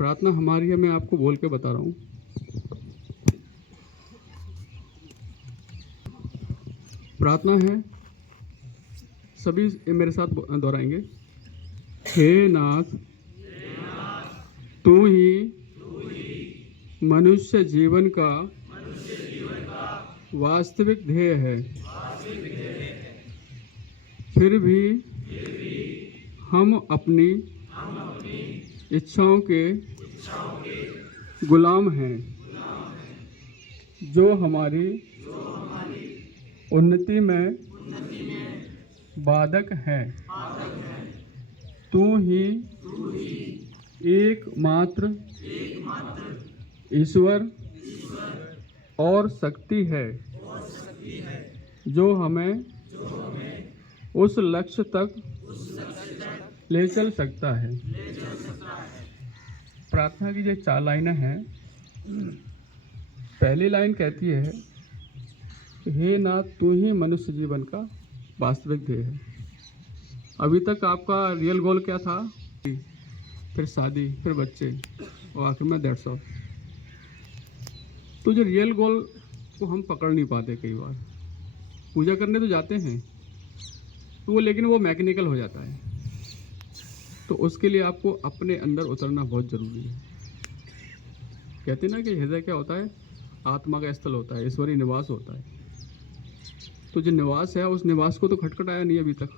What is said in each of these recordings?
प्रार्थना हमारी है, मैं आपको बोल के बता रहा हूँ। प्रार्थना है, सभी मेरे साथ दोहराएंगे। हे नाथ, तू ही मनुष्य जीवन का वास्तविक ध्येय है। फिर भी हम अपनी इच्छाओं के गुलाम हैं, जो हमारी उन्नति में बाधक है। तू ही एकमात्र ईश्वर और शक्ति है, जो हमें उस लक्ष्य तक ले चल सकता है। प्रार्थना की जो 4 लाइनें हैं, पहली लाइन कहती है, हे नाथ, तू ही मनुष्य जीवन का वास्तविक ध्येय है। अभी तक आपका रियल गोल क्या था? फिर शादी, फिर बच्चे, और आखिर में दैट्स ऑल। तो जो रियल गोल को हम पकड़ नहीं पाते। कई बार पूजा करने तो जाते हैं तो लेकिन वो मैकेनिकल हो जाता है। तो उसके लिए आपको अपने अंदर उतरना बहुत ज़रूरी है। कहते हैं ना कि हृदय क्या होता है? आत्मा का स्थल होता है, ईश्वरीय निवास होता है। तो जो निवास है, उस निवास को तो खटखटाया नहीं अभी तक।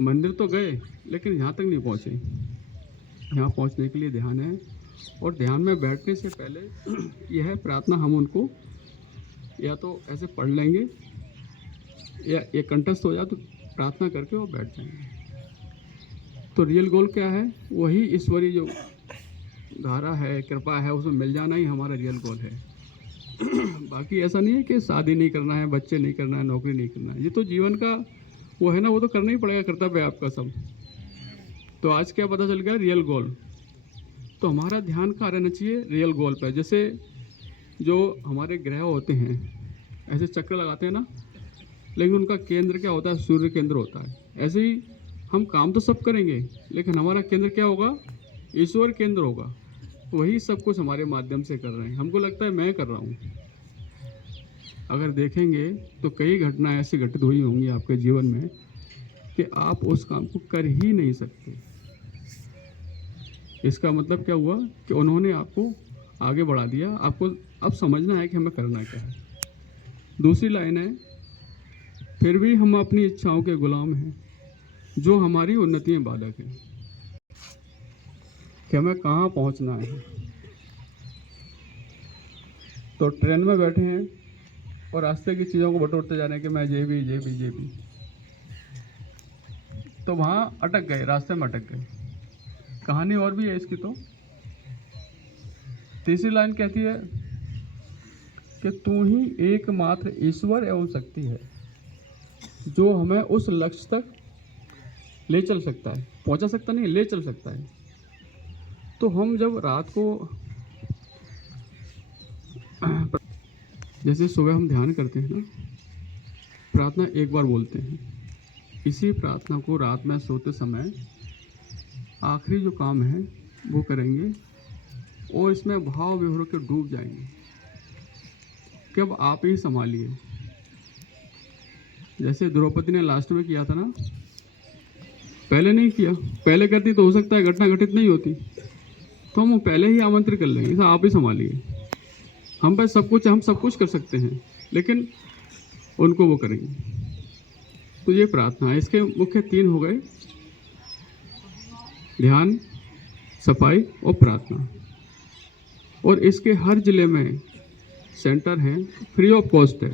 मंदिर तो गए लेकिन यहाँ तक नहीं पहुँचे। यहाँ पहुँचने के लिए ध्यान है, और ध्यान में बैठने से पहले यह है प्रार्थना, हम उनको या तो ऐसे पढ़ लेंगे या एक कंठस्थ हो जाए तो प्रार्थना करके वो बैठ जाएंगे। तो रियल गोल क्या है? वही ईश्वरीय जो धारा है, कृपा है, उसमें मिल जाना ही हमारा रियल गोल है। बाकी ऐसा नहीं है कि शादी नहीं करना है, बच्चे नहीं करना है, नौकरी नहीं करना है। ये तो जीवन का वो है ना, वो तो करना ही पड़ेगा, कर्तव्य है आपका सब। तो आज क्या पता चल गया? रियल गोल। तो हमारा ध्यान कहाँ रहना चाहिए? रियल गोल पर। जैसे जो हमारे ग्रह होते हैं ऐसे चक्कर लगाते हैं ना, लेकिन उनका केंद्र क्या होता है? सूर्य केंद्र होता है। ऐसे ही हम काम तो सब करेंगे, लेकिन हमारा केंद्र क्या होगा? ईश्वर केंद्र होगा। वही सब कुछ हमारे माध्यम से कर रहे हैं। हमको लगता है मैं कर रहा हूँ। अगर देखेंगे तो कई घटनाएं ऐसी घटित हुई होंगी आपके जीवन में कि आप उस काम को कर ही नहीं सकते। इसका मतलब क्या हुआ? कि उन्होंने आपको आगे बढ़ा दिया। आपको अब समझना है कि हमें करना क्या है। दूसरी लाइन है, फिर भी हम अपनी इच्छाओं के गुलाम हैं, जो हमारी उन्नति में बाधक है। कि हमें कहाँ पहुँचना है। तो ट्रेन में बैठे हैं और रास्ते की चीज़ों को बटोरते जा रहे हैं कि मैं जे भी, तो वहाँ अटक गए, रास्ते में अटक गए। कहानी और भी है इसकी। तो तीसरी लाइन कहती है कि तू ही एकमात्र ईश्वर एवं शक्ति है, जो हमें उस लक्ष्य तक ले चल सकता है। पहुंचा सकता नहीं, ले चल सकता है। तो हम जब रात को जैसे सुबह हम ध्यान करते हैं ना, प्रार्थना एक बार बोलते हैं, इसी प्रार्थना को रात में सोते समय आखिरी जो काम है वो करेंगे, और इसमें भाव विभोर के डूब जाएंगे कि अब आप ही संभालिए। जैसे द्रौपदी ने लास्ट में किया था ना, पहले नहीं किया। पहले करती तो हो सकता है घटना घटित नहीं होती। तो हम पहले ही आमंत्रित कर लेंगे, इसे आप ही संभालिए। हम बस सब कुछ कर सकते हैं, लेकिन उनको वो करेंगे। तो ये प्रार्थना है। इसके मुख्य 3 हो गए, ध्यान, सफाई और प्रार्थना। और इसके हर जिले में सेंटर हैं, फ्री ऑफ कॉस्ट है।